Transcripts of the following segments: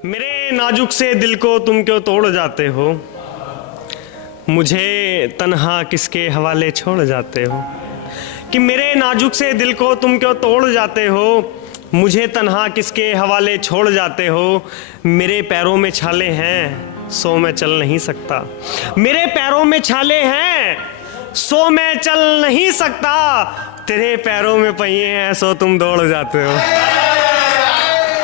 मेरे नाजुक से दिल को तुम क्यों तोड़ जाते हो, मुझे तन्हा किसके हवाले छोड़ जाते हो। कि मेरे नाजुक से दिल को तुम क्यों तोड़ जाते हो, मुझे तन्हा किसके हवाले छोड़ जाते हो। मेरे पैरों में छाले हैं सो मैं चल नहीं सकता, मेरे पैरों में छाले हैं सो मैं चल नहीं सकता। तेरे पैरों में पहिए हैं सो तुम दौड़ जाते हो।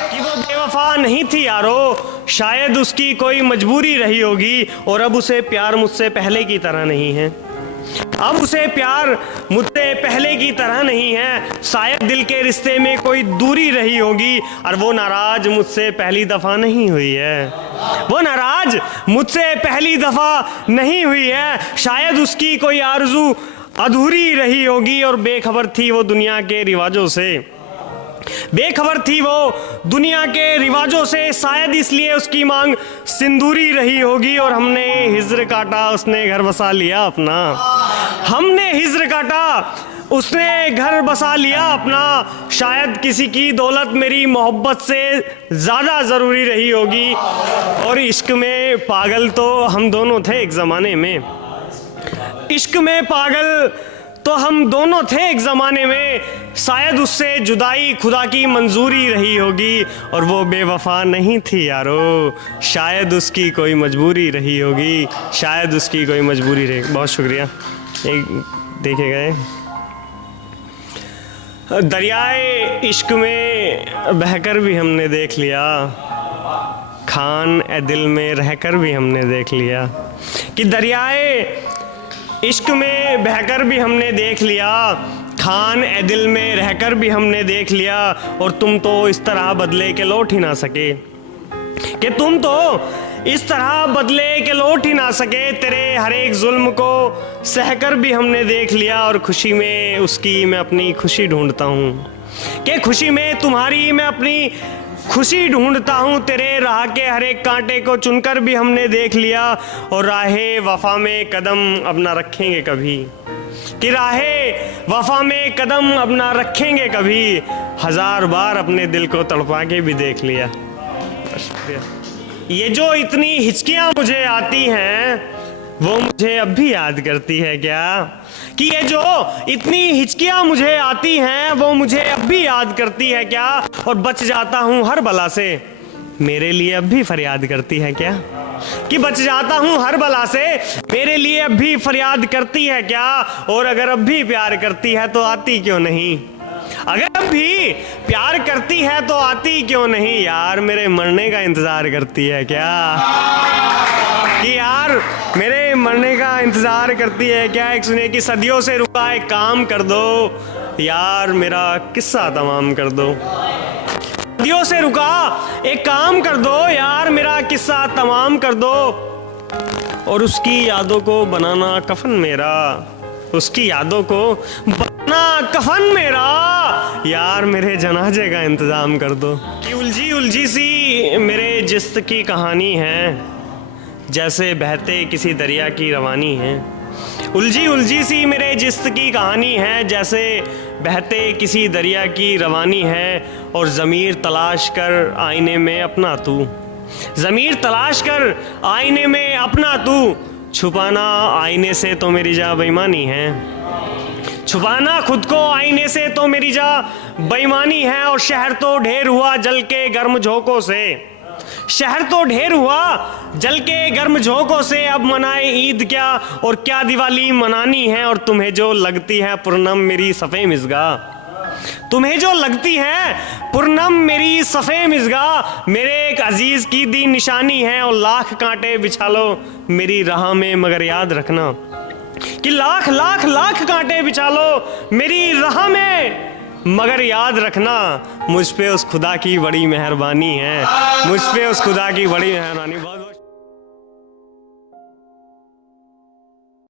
कि वो बेवफा नहीं थी यारो, शायद उसकी कोई मजबूरी रही होगी, और अब उसे प्यार मुझसे पहले की तरह नहीं है। अब उसे प्यार मुझसे पहले की तरह नहीं है। शायद दिल के रिश्ते में कोई दूरी रही होगी, और वो नाराज मुझसे पहली दफा नहीं हुई है। वो नाराज मुझसे पहली दफा नहीं हुई है। शायद उसकी कोई आरज़ू अधूरी रही होगी, और बेखबर थी वो दुनिया के रिवाजों से। बेखबर थी वो दुनिया के रिवाजों से, शायद इसलिए उसकी मांग सिंदूरी रही होगी। और हमने हिज्र काटा उसने घर बसा लिया अपना, हमने हिज्र काटा उसने घर बसा लिया अपना। शायद किसी की दौलत मेरी मोहब्बत से ज़्यादा ज़रूरी रही होगी, और इश्क में पागल तो हम दोनों थे एक ज़माने में। इश्क में पागल तो हम दोनों थे एक ज़माने में। शायद उससे जुदाई खुदा की मंजूरी रही होगी, और वो बेवफा नहीं थी यारो, शायद उसकी कोई मजबूरी रही होगी, शायद उसकी कोई मजबूरी रही। बहुत शुक्रिया। एक देखे गए दरियाए इश्क में बहकर भी हमने देख लिया, खान ए दिल में रहकर भी हमने देख लिया। कि दरियाए इश्क में बहकर भी हमने देख लिया, खान ए दिल में रहकर भी हमने देख लिया। और तुम तो इस तरह बदले के लौट ही ना सके, कि तुम तो इस तरह बदले के लौट ही ना सके। तेरे हर एक जुल्म को सहकर भी हमने देख लिया, और खुशी में उसकी मैं अपनी खुशी ढूंढता हूँ। कि खुशी में तुम्हारी मैं अपनी खुशी ढूंढता हूँ। तेरे राह के हर एक कांटे को चुनकर भी हमने देख लिया, और राहे वफा में कदम अब ना रखेंगे कभी। कि राहे वफा में कदम अब ना रखेंगे कभी, हजार बार अपने दिल को तड़पा के भी देख लिया। शुक्रिया। ये जो इतनी हिचकियाँ मुझे आती हैं वो मुझे अब भी याद करती है क्या। कि ये जो इतनी हिचकियाँ मुझे आती हैं वो मुझे अब भी याद करती है क्या। और बच जाता हूँ हर बला से, मेरे लिए अब भी फरियाद करती है क्या। कि बच जाता हूँ हर बला से, मेरे लिए अब भी फरियाद करती है क्या। और अगर अब भी प्यार करती है तो आती क्यों नहीं, अगर अब भी प्यार करती है तो आती क्यों नहीं। यार मेरे मरने का इंतजार करती है क्या। कि यार मेरे मरने का इंतजार करती है क्या। एक सुनिए कि सदियों से रुका एक काम कर दो, यार मेरा किस्सा तमाम कर दो। सदियों से रुका एक काम कर दो, यार मेरा किस्सा तमाम कर दो। और उसकी यादों को बनाना कफन मेरा, उसकी यादों को बनाना कफन मेरा, यार मेरे जनाजे का इंतजाम कर दो। कि उलझी उलझी सी मेरे जिस्म की कहानी है, जैसे बहते किसी दरिया की रवानी है। उलझी उलझी सी मेरे जिस्म की कहानी है, जैसे बहते किसी दरिया की रवानी है। और ज़मीर तलाश कर आईने में अपना तू, ज़मीर तलाश कर आईने में अपना तू। छुपाना आईने से तो मेरी जा बेईमानी है, छुपाना खुद को आईने से तो मेरी जा बेईमानी है। और शहर तो ढेर हुआ जल के गर्म झोंकों से, शहर तो ढेर हुआ जल के गर्म झोंकों से। अब मनाए ईद क्या और क्या दिवाली मनानी है। और तुम्हें जो लगती है पूर्णम मेरी सफ़े मिज़गा, तुम्हें जो लगती है पूर्णम मेरी सफ़े मिज़गा, मेरे एक अजीज़ की दी निशानी है। और लाख कांटे बिछा लो मेरी राह में मगर याद रखना। कि लाख लाख लाख कांटे बिछा लो मेरी राह में मगर याद रखना, मुझ पे उस खुदा की बड़ी मेहरबानी है, मुझ पे उस खुदा की बड़ी मेहरबानी। बहुत